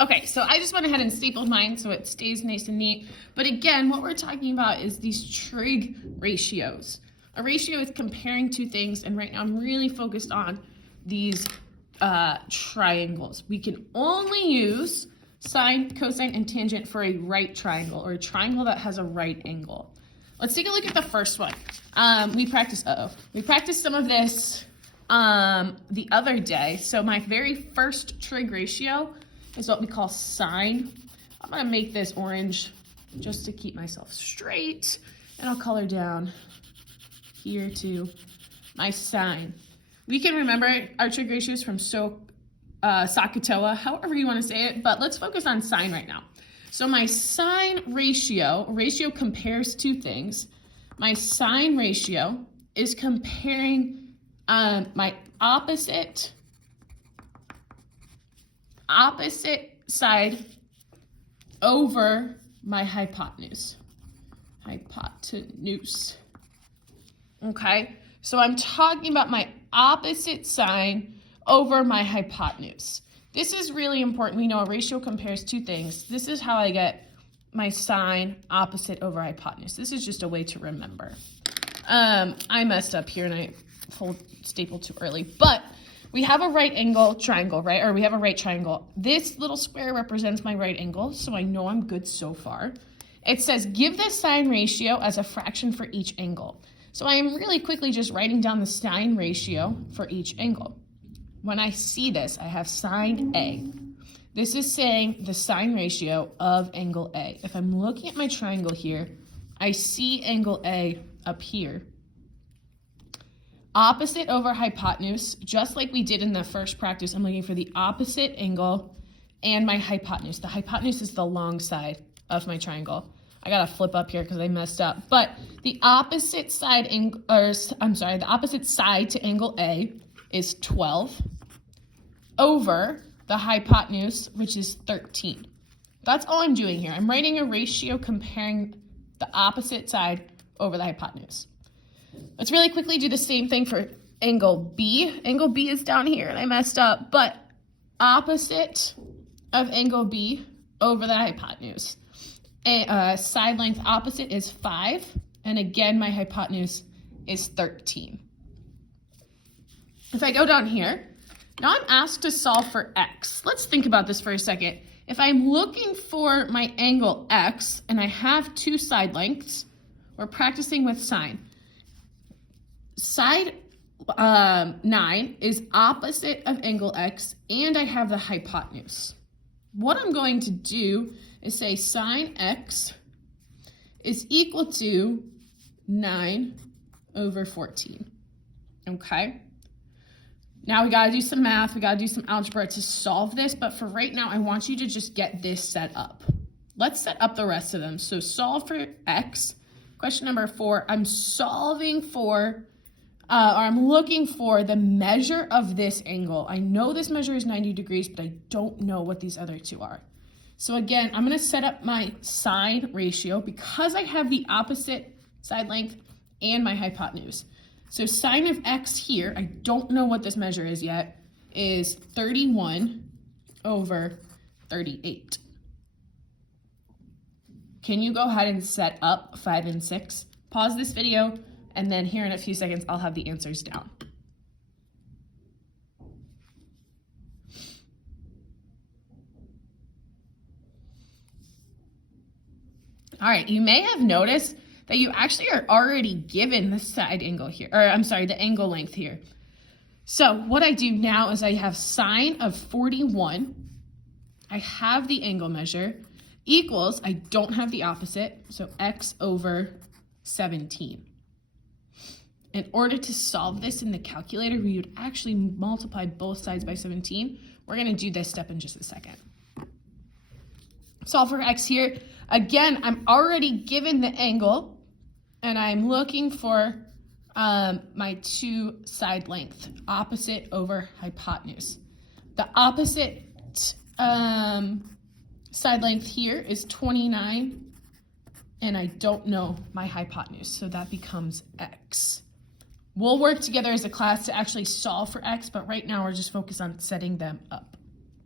Okay, so I just went ahead and stapled mine so it stays nice and neat. But again, what we're talking about is these trig ratios. A ratio is comparing two things, and right now I'm really focused on these triangles. We can only use sine, cosine, and tangent for a right triangle, or a triangle that has a right angle. Let's take a look at the first one. We practiced some of this the other day. So my very first trig ratio is what we call sine. I'm gonna make this orange just to keep myself straight, and I'll color down here to my sine. We can remember our trig ratios from SOHCAHTOA, however you want to say it, but let's focus on sine right now. So my sine ratio compares two things. My sine ratio is comparing my opposite side over my hypotenuse. Okay, so I'm talking about my opposite side over my hypotenuse. This is really important. We know a ratio compares two things. This is how I get my sine opposite over hypotenuse. This is just a way to remember. I messed up here and I stapled too early, but we have a right angle triangle, right? Or we have a right triangle. This little square represents my right angle, so I know I'm good so far. It says, give the sine ratio as a fraction for each angle. So I am really quickly just writing down the sine ratio for each angle. When I see this, I have sine A. This is saying the sine ratio of angle A. If I'm looking at my triangle here, I see angle A up here. Opposite over hypotenuse, just like we did in the first practice, I'm looking for the opposite angle and my hypotenuse. The hypotenuse is the long side of my triangle. I gotta flip up here because I messed up. But the opposite side the opposite side to angle A is 12 over the hypotenuse, which is 13. That's all I'm doing here. I'm writing a ratio comparing the opposite side over the hypotenuse. Let's really quickly do the same thing for angle B. Angle B is down here, and I messed up, but opposite of angle B over the hypotenuse. Side length opposite is 5, and again, my hypotenuse is 13. If I go down here, now I'm asked to solve for x. Let's think about this for a second. If I'm looking for my angle x, and I have two side lengths, we're practicing with sine. Side 9 is opposite of angle x, and I have the hypotenuse. What I'm going to do is say sine x is equal to 9 over 14, okay? Now we gotta do some math, we gotta do some algebra to solve this, but for right now, I want you to just get this set up. Let's set up the rest of them. So solve for x. Question number 4, I'm solving for, I'm looking for the measure of this angle. I know this measure is 90 degrees, but I don't know what these other two are. So again, I'm gonna set up my sine ratio because I have the opposite side length and my hypotenuse. So sine of x here, I don't know what this measure is yet, is 31 over 38. Can you go ahead and set up 5 and 6? Pause this video, and then here in a few seconds, I'll have the answers down. All right, you may have noticed that you actually are already given the side angle here, or I'm sorry, the angle length here. So what I do now is I have sine of 41, I have the angle measure, equals, I don't have the opposite, so x over 17. In order to solve this in the calculator, we would actually multiply both sides by 17. We're gonna do this step in just a second. Solve for x here. Again, I'm already given the angle, and I'm looking for my two side length, opposite over hypotenuse. The opposite side length here is 29, and I don't know my hypotenuse, so that becomes x. We'll work together as a class to actually solve for x, but right now we're just focused on setting them up.